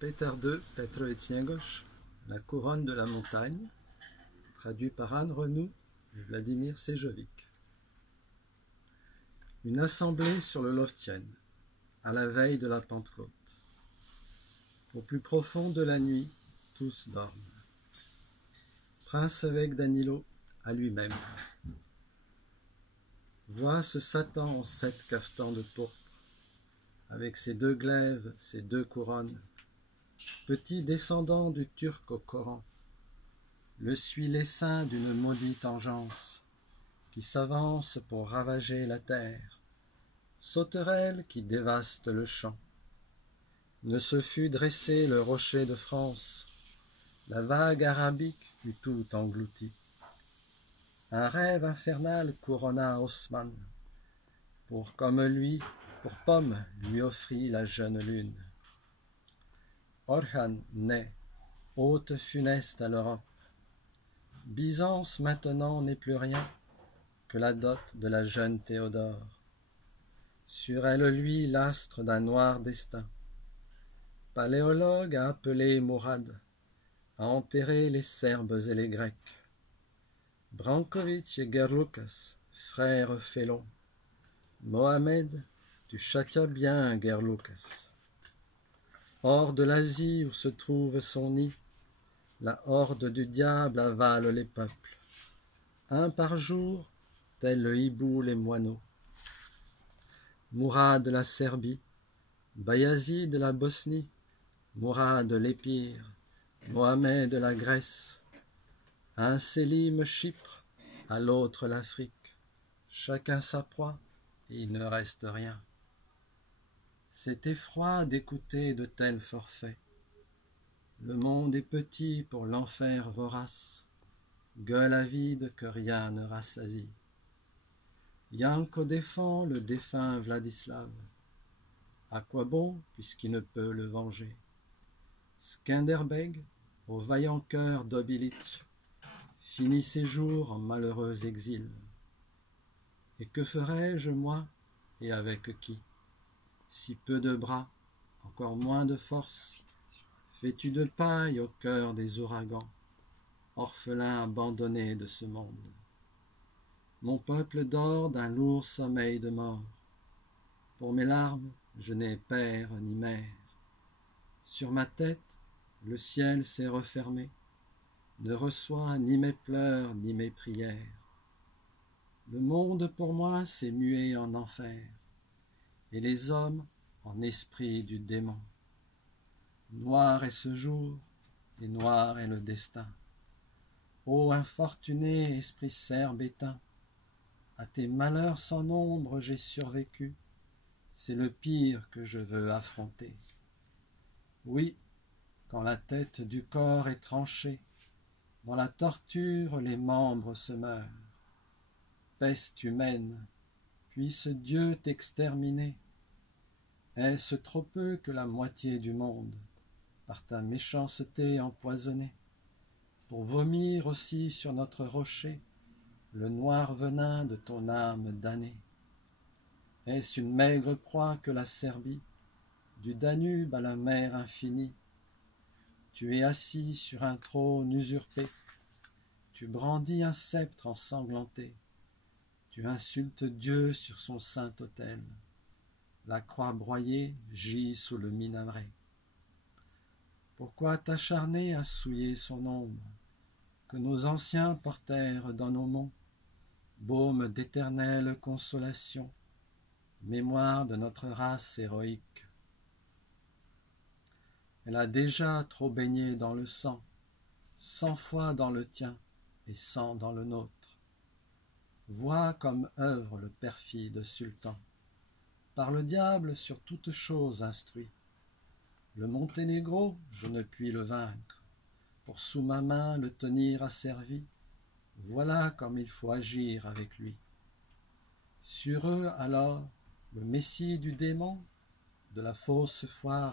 Petar II Petrović-Njegoš, La couronne de la montagne, traduit par Anne Renou et Vladimir Sejovic. Une assemblée sur le Lovtien, à la veille de la Pentecôte. Au plus profond de la nuit, tous dorment. Prince-évêque Danilo à lui-même. Vois ce Satan en 7 cafetans de pourpre, avec ses 2 glaives, ses 2 couronnes, petit descendant du Turc au Coran, le suit l'essaim d'une maudite engeance, qui s'avance pour ravager la terre, sauterelle qui dévaste le champ. Ne se fût dressé le rocher de France, la vague arabique eût tout englouti. Un rêve infernal couronna Haussmann, pour comme lui, pour pomme lui offrit la jeune lune. Orhan naît, hôte funeste à l'Europe. Byzance maintenant n'est plus rien que la dot de la jeune Théodore. Sur elle luit l'astre d'un noir destin. Paléologue a appelé Mourad, a enterré les Serbes et les Grecs. Branković et Gerlukas, frères félons. Mohamed, tu châtias bien Gerlukas. Hors de l'Asie où se trouve son nid, la horde du diable avale les peuples. Un par jour, tel le hibou les moineaux. Mourad de la Serbie, Bayazid de la Bosnie, Mourad de l'Épire, Mohamed de la Grèce, un Sélim Chypre, à l'autre l'Afrique, chacun sa proie, et il ne reste rien. C'est effroi d'écouter de tels forfaits. Le monde est petit pour l'enfer vorace, gueule avide que rien ne rassasie. Yanko défend le défunt Vladislav. À quoi bon, puisqu'il ne peut le venger? Skanderbeg, au vaillant cœur d'Obilic, finit ses jours en malheureux exil. Et que ferais-je, moi, et avec qui? Si peu de bras, encore moins de force, vêtu de paille au cœur des ouragans, orphelin abandonné de ce monde. Mon peuple dort d'un lourd sommeil de mort. Pour mes larmes, je n'ai père ni mère. Sur ma tête, le ciel s'est refermé, ne reçoit ni mes pleurs ni mes prières. Le monde pour moi s'est mué en enfer, et les hommes en esprit du démon. Noir est ce jour, et noir est le destin. Ô infortuné esprit serbe éteint, à tes malheurs sans nombre j'ai survécu, c'est le pire que je veux affronter. Oui, quand la tête du corps est tranchée, dans la torture les membres se meurent. Peste humaine, puisse Dieu t'exterminer. Est-ce trop peu que la moitié du monde, par ta méchanceté empoisonnée, pour vomir aussi sur notre rocher le noir venin de ton âme damnée? Est-ce une maigre proie que la Serbie, du Danube à la mer infinie? Tu es assis sur un trône usurpé, tu brandis un sceptre ensanglanté, tu insultes Dieu sur son saint autel, la croix broyée gît sous le minaret. Pourquoi t'acharner à souiller son ombre, que nos anciens portèrent dans nos monts, baume d'éternelle consolation, mémoire de notre race héroïque? Elle a déjà trop baigné dans le sang, 100 fois dans le tien et 100 dans le nôtre. Vois comme œuvre le perfide sultan, par le diable sur toute chose instruit. Le Monténégro, je ne puis le vaincre, pour sous ma main le tenir asservi. Voilà comme il faut agir avec lui. Sur eux alors, le messie du démon, de la fausse foi